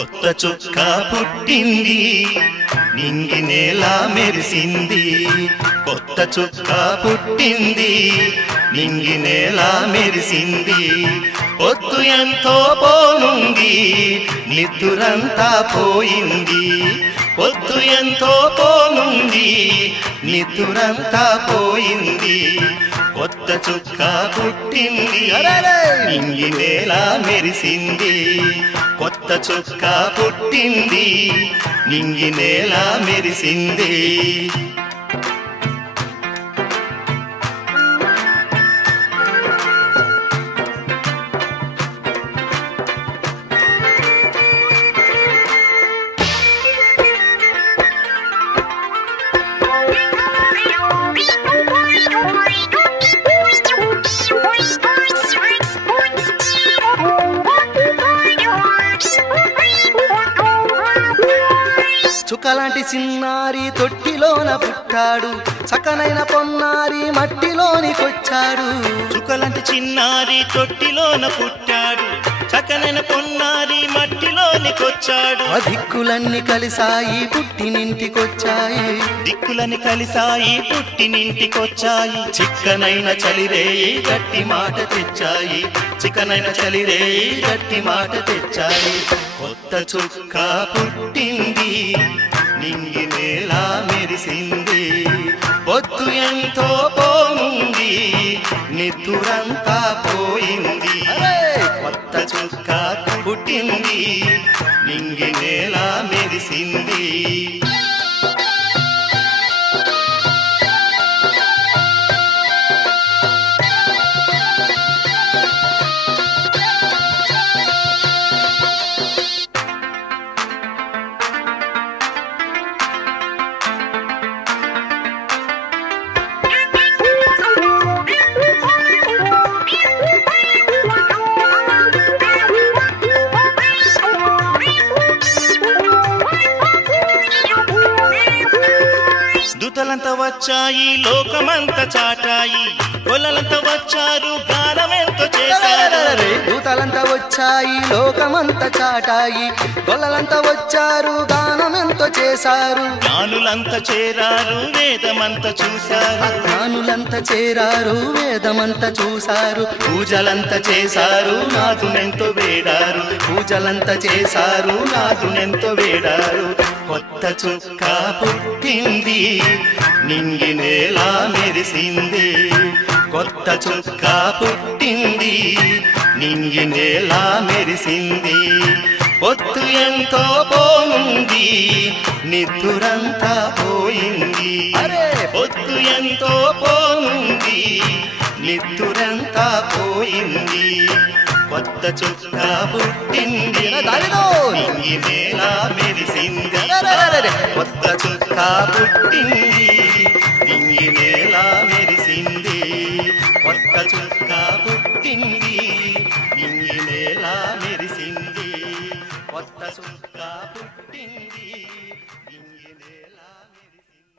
కొత్త చుక్క పుట్టింది నింగి నేల మెరిసింది కొత్త చుక్క పుట్టింది నింగి నేల మెరిసింది పొద్దు ఎంతో పోనుంది నిద్దురంతా పోయింది పొద్దు ఎంతో పోనుంది నిద్దురంతా పోయింది కొత్త చుక్క పుట్టింది నింగి నేల మెరిసింది కొత్త చుక్క పుట్టింది నింగి నేల మెరిసింది చుక్కలాంటి చిన్నారి తొట్టిలోన పుట్టాడు చక్కనైన పొన్నారి మట్టిలోనికొచ్చాడు చుక్కలాంటి చిన్నారి తొట్టిలోన పుట్టాడు చక్కనైన పొన్నారి మట్టిలోనికొచ్చాడు దిక్కులన్నీ కలిసాయి పుట్టినింటికొచ్చాయి దిక్కులని కలిసాయి పుట్టినింటికొచ్చాయి చిక్కనైన చలిరేయి గట్టి మాట తెచ్చాయి చిక్కనైన చలిరేయి గట్టి మాట తెచ్చాయి కొత్త చుక్క పుట్టింది నింగి నేల మెరిసింది పొద్దు ఎంతో పోనుంది నిద్దురంతా పోయింది కొత్త చుక్క పుట్టింది నింగి నేల మెరిసింది దూతలంతా వచ్చాయి లోకమంతా చాటాయి గొల్లలంతా వచ్చారు గానమెంతో చేశారు దూతలంతా వచ్చాయి లోకమంతా చాటాయి గొల్లలంతా వచ్చారు గానమెంతో చేశారు జ్ఞానులంతా చేరారు వేదమంతా చూశారు జ్ఞానులంతా చేరారు వేదమంతా చూశారు పూజలంతా చేశారు నాదునెంతో వేడారు పూజలంతా చేశారు నాదునెంతో వేడారు కొత్త చుక్క పుట్టింది నింగి నేల మెరిసింది కొత్త చుక్క పుట్టింది నింగి నేల మెరిసింది పొద్దు ఎంతో పోనుంది నిద్దురంతా పోయింది పొద్దు ఎంతో పోనుంది నిద్దురంతా పోయింది కొత్త చుక్క పుట్టింది నింగి నేల మెరిసింది కొత్త చుక్క పుట్టింది నింగి నేల మెరిసింది కొత్త చుక్క పుట్టింది నింగి నేల మెరిసింది కొత్త చుక్క